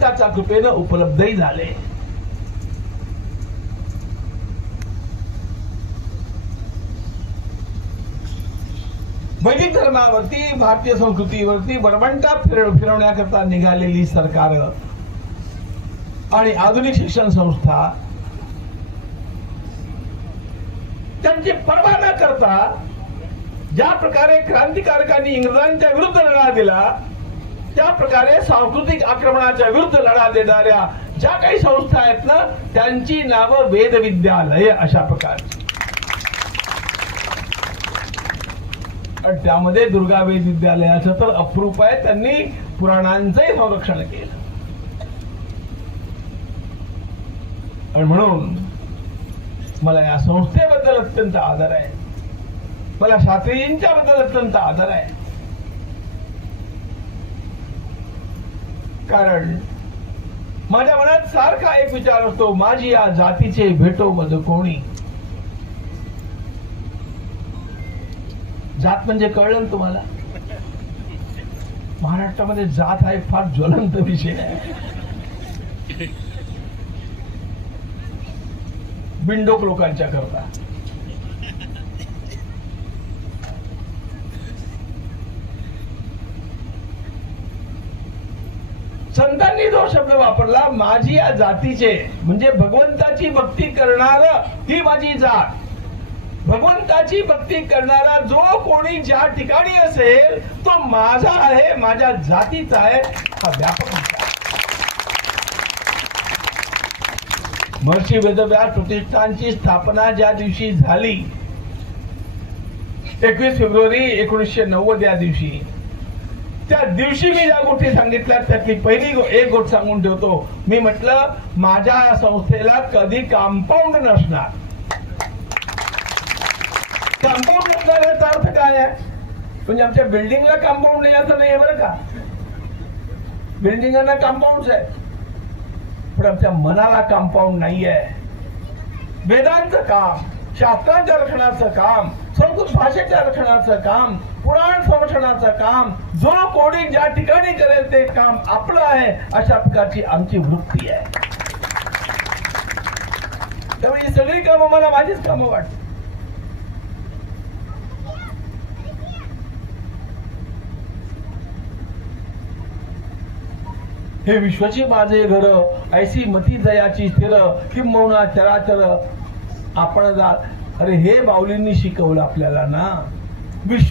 भगवंताच्या कृपेनं उपलब्धही झाले. वैदिक धर्मावरती, भारतीय संस्कृतीवरती बरबंटा फिरवण्याकरता निघालेली सरकार आणि आधुनिक शिक्षण संस्था त्यांची पर्वा न करता ज्या प्रकारे क्रांतिकारकांनी इंग्रजांच्या विरुद्ध लढा दिला, त्या प्रकारे सांस्कृतिक आक्रमणाच्या विरुद्ध लढा देणाऱ्या ज्या काही संस्था आहेत ना, त्यांची नावं वेदविद्यालय अशा प्रकारची. आणि त्यामध्ये दुर्गा वेद विद्यालयाचं तर अप्रूप आहे. त्यांनी पुराणांचंही संरक्षण केलं. आणि म्हणून मला या संस्थेबद्दल अत्यंत आदर आहे. मला शास्त्रीजींच्या बद्दल अत्यंत आदर आहे. कारण माझ्या मनात सारखा एक विचार असतो, माझी या जातीचे भेटो मज कोणी. जात म्हणजे कळलं ना तुम्हाला? महाराष्ट्रामध्ये जात हा एक फार ज्वलंत विषय आहे बिंडोक लोकांच्या करता. संतांनी जो शब्द वापरला, माझी या जातीचे, म्हणजे भगवंताची भक्ती करणार ही माझी जात. भगवंताची भक्ती करणारा जो कोणी ज्या ठिकाणी असेल तो माझा आहे, माझ्या जातीचा आहे, हा व्यापक विचार. महर्षी वेदव्यास प्रतिष्ठानची स्थापना ज्या दिवशी झाली, 21 फेब्रुवारी 1990 या दिवशी, त्या दिवशी मी ज्या गोष्टी सांगितल्या त्यातली पहिली एक गोष्ट सांगून ठेवतो. मी म्हटलं, माझ्या संस्थेला कधी कंपाऊंड नसणार. कंपाऊंड नसणार याचा अर्थ काय आहे? म्हणजे आमच्या बिल्डिंगला कंपाऊंड नाही असं नाही, बरं का. बिल्डिंगांना कंपाऊंड आहे, पण आमच्या मनाला कंपाऊंड नाही आहे. वेदांचं काम, शास्त्रांच्या रक्षणाचं काम, संस्कृत भाषेच्या रक्षणाचं काम, पुराण संरक्षणाचं काम, जो कोणी ज्या ठिकाणी करेल ते काम आपलं आहे, अशा प्रकारची आमची वृत्ती आहे. त्यामुळे ही सगळी कामं मला माझीच कामं वाटतात. हे विश्वची माझे घर, ऐसी मती जयाची स्थिर, किंबहुना चराचर आपण जा. अरे हे माऊलींनी शिकवलं आपल्याला ना. विश्व